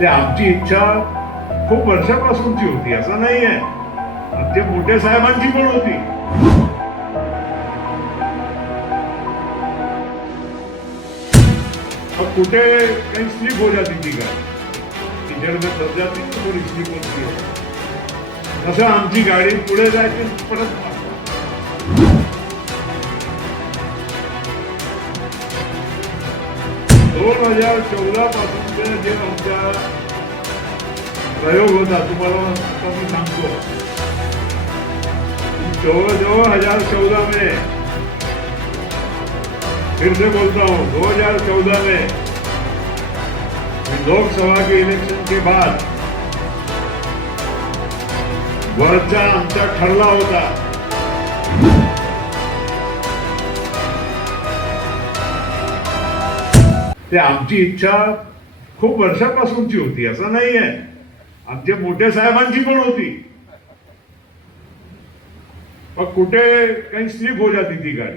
ते आमची इच्छा खूप वर्षापासूनची होती असं नाहीये. ते मोठे साहेबांची पण होती. कुठे काही स्लिप हो जाती थी गाड़ी कीचड़ में फस जाती थोडी स्लिप होती तसं आमची गाडी पुढे जायची परत दोन हजार चौदा पासून जे आमच्या प्रयोग होता तुम्हाला आता मी सांगतो जवळजवळ हजार चौदा मे फिर से बोलता हूँ 2014 में लोकसभा के इलेक्शन के बाद वरचा आमचा ठरला होता ते आमची इच्छा खूप वर्षापासूनची होती असं नाहीये. आमचे मोठे साहेबांची पण होती. मग कुठे काही स्लिप हो जाती थी गाडी.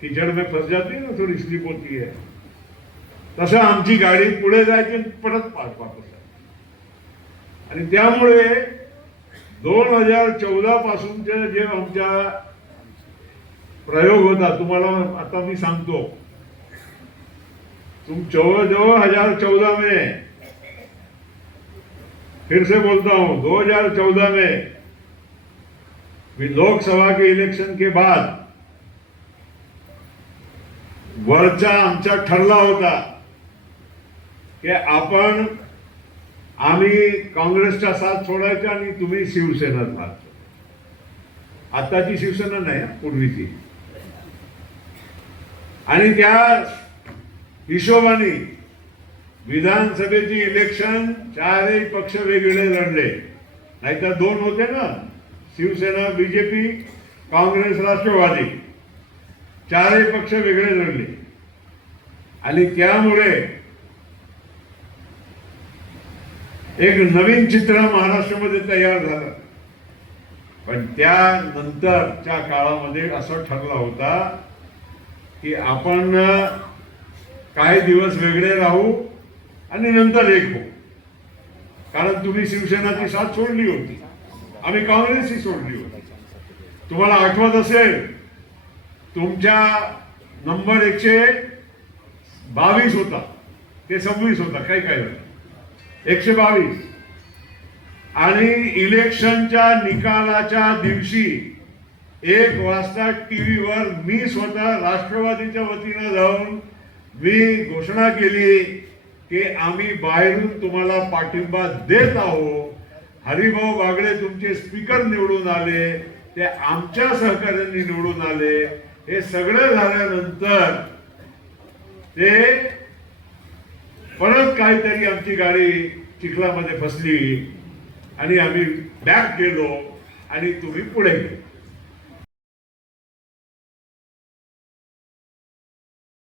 कीचड़ में फस जाती है ना थोडी स्लिप होती है तसं आमची गाडी पुढे जायची परत पाच वापस आणि त्यामुळे दोन हजार चौदा पासूनचे जे आमच्या प्रयोग होता तुम्हाला आता मी सांगतो. तुम जवळजवळ हो, हजार चौदह में। फिर से बोलता हूं 2014 में लोकसभा के इलेक्शन के बाद वरचा आमचा ठरला होता की आपण आम्ही काँग्रेसचा साथ सोडायचा आणि तुम्ही शिवसेना साथ आताची शिवसेना नाही पूर्वीची. आणि त्या हिशोबाने विधानसभेची इलेक्शन चारही पक्ष वेगवेगळे लढले. नाहीतर दोन होते ना शिवसेना बीजेपी काँग्रेस राष्ट्रवादी. चारही पक्ष वेगळे लढले. आणि त्यामुळे एक नवीन चित्र महाराष्ट्रामध्ये तयार झालं. पण त्यानंतरच्या काळामध्ये असं ठरला होता की आपण काही दिवस वेगळे राहू आणि नंतर एक हो कारण तुम्ही शिवसेनाची साथ सोडली होती. आम्ही काँग्रेसची सोडली होती. तुम्हाला आठवत असेल तुमच्या नंबर एकशे बावीस होता. ते सव्वीस होता काही काही होता. एकशे बावीस. आणि इलेक्शनच्या निकालाच्या दिवशी एक वाजता टीव्हीवर मी स्वतः राष्ट्रवादीच्या वतीनं जाऊन मी घोषणा केली की आम्ही बाहेरून तुम्हाला पाठिंबा देत आहोत. हरिभाऊ बागडे तुमचे स्पीकर निवडून आले ते आमच्या सहकार्यांनी निवडून आले. हे सगळं झाल्यानंतर ते परत काहीतरी आमची गाडी चिखलामध्ये फसली आणि आम्ही बॅक गेलो आणि तुम्ही पुढे गेलो.